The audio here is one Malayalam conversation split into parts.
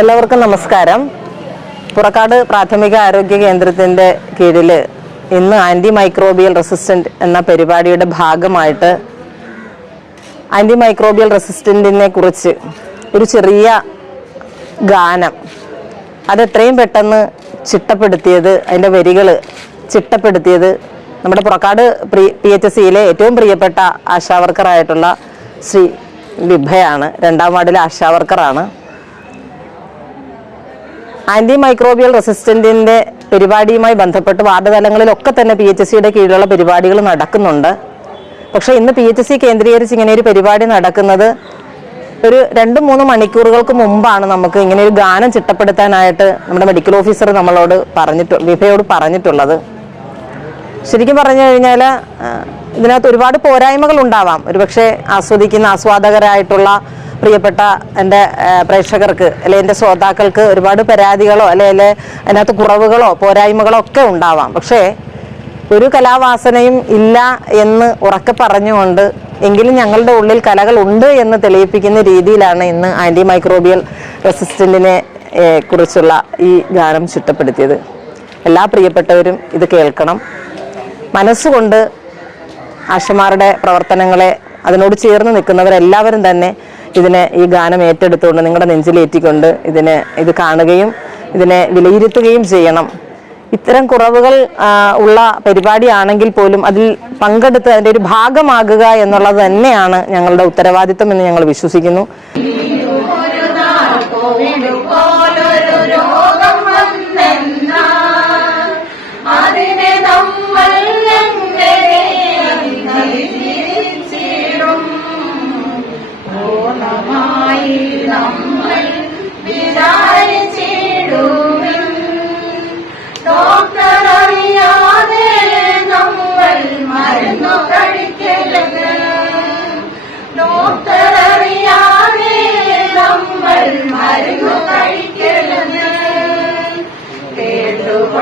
എല്ലാവർക്കും നമസ്കാരം. പുറക്കാട് പ്രാഥമിക ആരോഗ്യ കേന്ദ്രത്തിന്റെ കീഴിൽ ഇന്ന് ആന്റി മൈക്രോബിയൽ റെസിസ്റ്റന്റ് എന്ന പരിപാടിയുടെ ഭാഗമായിട്ട് ആന്റി മൈക്രോബിയൽ റെസിസ്റ്റന്റിനെ കുറിച്ച് ഒരു ചെറിയ ഗാനം. അത് എത്രയും പെട്ടെന്ന് ചിട്ടപ്പെടുത്തിയത് അതിന്റെ വരികൾ ചിട്ടപ്പെടുത്തിയത് നമ്മുടെ പുറക്കാട് പി എച്ച് സിയിലെ ഏറ്റവും പ്രിയപ്പെട്ട ആശാവർക്കറായിട്ടുള്ള ശ്രീ വിഭയാണ്. രണ്ടാം വാർഡിലെ ആശാവർക്കറാണ് ആന്റി മൈക്രോബിയൽ റെസിസ്റ്റന്റിന്റെ പരിപാടിയുമായി ബന്ധപ്പെട്ട് വാർഡ് തലങ്ങളിലൊക്കെ തന്നെ പി എച്ച് സിയുടെ കീഴിലുള്ള പരിപാടികൾ നടക്കുന്നുണ്ട്. പക്ഷെ ഇന്ന് പി എച്ച് സി കേന്ദ്രീകരിച്ച് ഇങ്ങനെ ഒരു പരിപാടി നടക്കുന്നത് ഒരു രണ്ട് മൂന്ന് മണിക്കൂറുകൾക്ക് മുമ്പാണ് നമുക്ക് ഇങ്ങനെ ഒരു ഗാനം ചിട്ടപ്പെടുത്താനായിട്ട് നമ്മുടെ മെഡിക്കൽ ഓഫീസർ നമ്മളോട് പറഞ്ഞിട്ട് വിഭയോട് പറഞ്ഞിട്ടുള്ളത്. ശരിക്കും പറഞ്ഞു കഴിഞ്ഞാൽ ഇതിനകത്ത് ഒരുപാട് പോരായ്മകൾ ഉണ്ടാവാം. ഒരുപക്ഷെ ആസ്വദിക്കുന്ന ആസ്വാദകരായിട്ടുള്ള പ്രിയപ്പെട്ട എന്റെ പ്രേക്ഷകർക്ക് അല്ലെ എന്റെ ശ്രോതാക്കൾക്ക് ഒരുപാട് പരാതികളോ അല്ലെ അതിനകത്ത് കുറവുകളോ പോരായ്മകളോ ഒക്കെ ഉണ്ടാവാം. പക്ഷേ ഒരു കലാവാസനയും ഇല്ല എന്ന് ഉറക്കെ പറഞ്ഞുകൊണ്ട് എങ്കിലും ഞങ്ങളുടെ ഉള്ളിൽ കലകൾ ഉണ്ട് എന്ന് തെളിയിപ്പിക്കുന്ന രീതിയിലാണ് ഇന്ന് ആന്റി മൈക്രോബിയൽ റെസിസ്റ്റന്റിനെ കുറിച്ചുള്ള ഈ ഗാനം ചിട്ടപ്പെടുത്തിയത്. എല്ലാ പ്രിയപ്പെട്ടവരും ഇത് കേൾക്കണം. മനസ്സുകൊണ്ട് ആശമാരുടെ പ്രവർത്തനങ്ങളെ അതിനോട് ചേർന്ന് നിൽക്കുന്നവരെല്ലാവരും തന്നെ ഇതിനെ ഈ ഗാനം ഏറ്റെടുത്തുകൊണ്ട് നിങ്ങളുടെ നെഞ്ചിലേറ്റിക്കൊണ്ട് ഇതിനെ ഇത് കാണുകയും ഇതിനെ വിലയിരുത്തുകയും ചെയ്യണം. ഇത്തരം കുറവുകൾ ഉള്ള പരിപാടിയാണെങ്കിൽ പോലും അതിൽ പങ്കെടുത്ത് അതിന്റെ ഒരു ഭാഗമാകുക എന്നുള്ളത് തന്നെയാണ് ഞങ്ങളുടെ ഉത്തരവാദിത്വം എന്ന് ഞങ്ങൾ വിശ്വസിക്കുന്നു.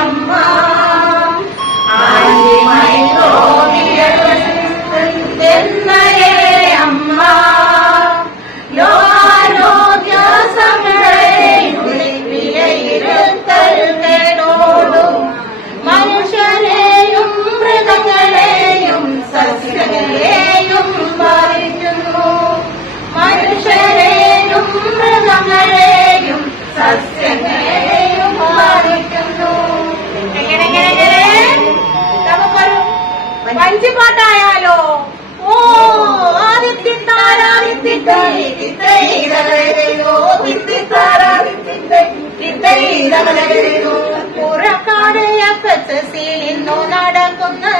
അമ്മ വഞ്ചിപ്പാട്ടായാലോ ഓ പുറക്കാട് ഇന്നു നടക്കുന്നത്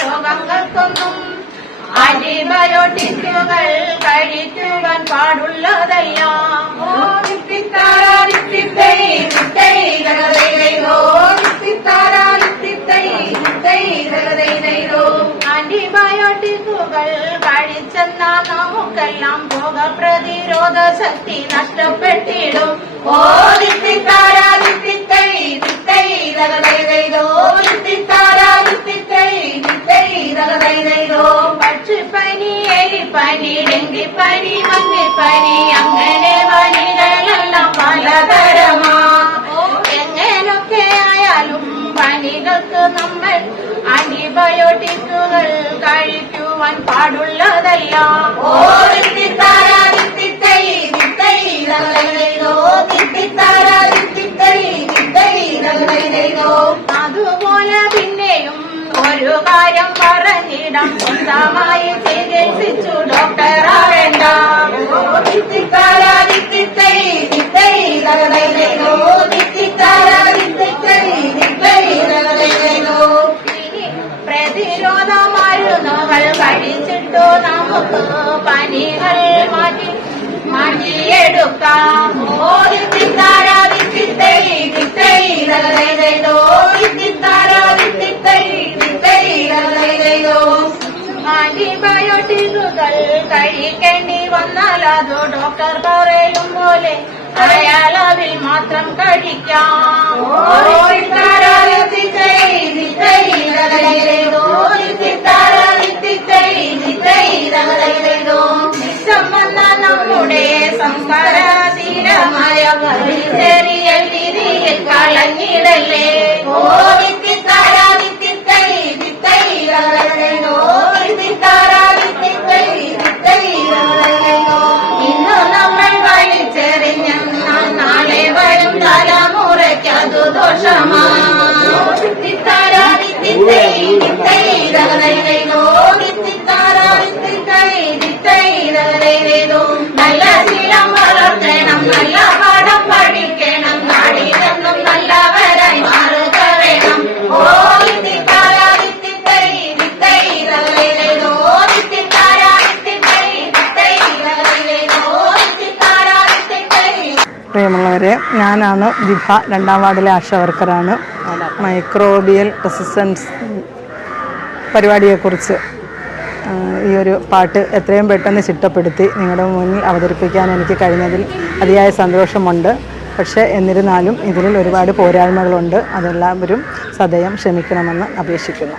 രോഗങ്ങൾക്കൊന്നും ആന്റിബയോട്ടിക്കുകൾ കഴിക്കുവാൻ പാടുള്ളതല്ല ഓ ആന്റിബയോട്ടിക്കുകൾ കഴിച്ചെന്നാൽ നമുക്കെല്ലാം രോഗപ്രതിരോധ ശക്തി നഷ്ടപ്പെട്ടിടും ഓ വിത്തിത്താര വിത്തിത്തൈ വിത്തൈ ദളദൈതൈതോ വിത്തിത്താര വിത്തിത്തൈ വിത്തൈ ദളദൈതൈതോ പക്ഷിപ്പനി എലിപ്പനി ഡെങ്കിപ്പനി മഞ്ഞിപ്പനി അങ്ങനെ പനികളെല്ലാം പലതരമാ എങ്ങനൊക്കെ ആയാലും പനി കഴിക്കുവാൻ പാടുള്ളതല്ല. ഓ തിത്തിത്താര തിത്തിത്തൈ തിത്തൈ തകതൈതോ തിത്തിത്താര തിത്തിത്തൈ തിത്തൈ തകതൈതോ അതുപോലെ പിന്നെയും ഒരു കാര്യം പറഞ്ഞിടം. സ്വന്തമായി ചികിത്സിച്ചു ഡോക്ടറാ വേണ്ട തിത്തിത്താര തിത്തിത്തൈ തിത്തൈ തകതൈതോ തിത്തിത്താര കഴിച്ചിട്ടു നമുക്ക് പനികൾ മാറ്റി മാറ്റിയെടുക്കാം ഓ തിത്തിത്താര തിത്തിത്തൈ തിത്തൈ തകതൈതോ തിത്തിത്താര തിത്തിത്തൈ തിത്തൈ തകതൈതോ ആന്റിബയോട്ടിക്കുകൾ കഴിക്കേണ്ടി വന്നാൽ അത് ഡോക്ടർ പറയും പോലെ അളവിൽ മാത്രം കഴിക്കാം ചെറിയ കളഞ്ഞിടല്ലേ? ഓ പ്രിയമുള്ളവരെ ഞാനാണ് വിഭ രണ്ടാം വാർഡിലെ ആശാവർക്കറാണ് മൈക്രോബിയൽ റെസിസ്റ്റൻസ് പരിപാടിയെക്കുറിച്ച് ഈ ഒരു പാട്ട് എത്രയും പെട്ടെന്ന് ചിട്ടപ്പെടുത്തി നിങ്ങളുടെ മുന്നിൽ അവതരിപ്പിക്കാൻ എനിക്ക് കഴിഞ്ഞതിൽ അതിയായ സന്തോഷമുണ്ട്. പക്ഷേ എന്നിരുന്നാലും ഇതിൽ ഒരുപാട് പോരായ്മകളുണ്ട്. അതെല്ലാവരും സദയം ക്ഷമിക്കണമെന്ന് അപേക്ഷിക്കുന്നു.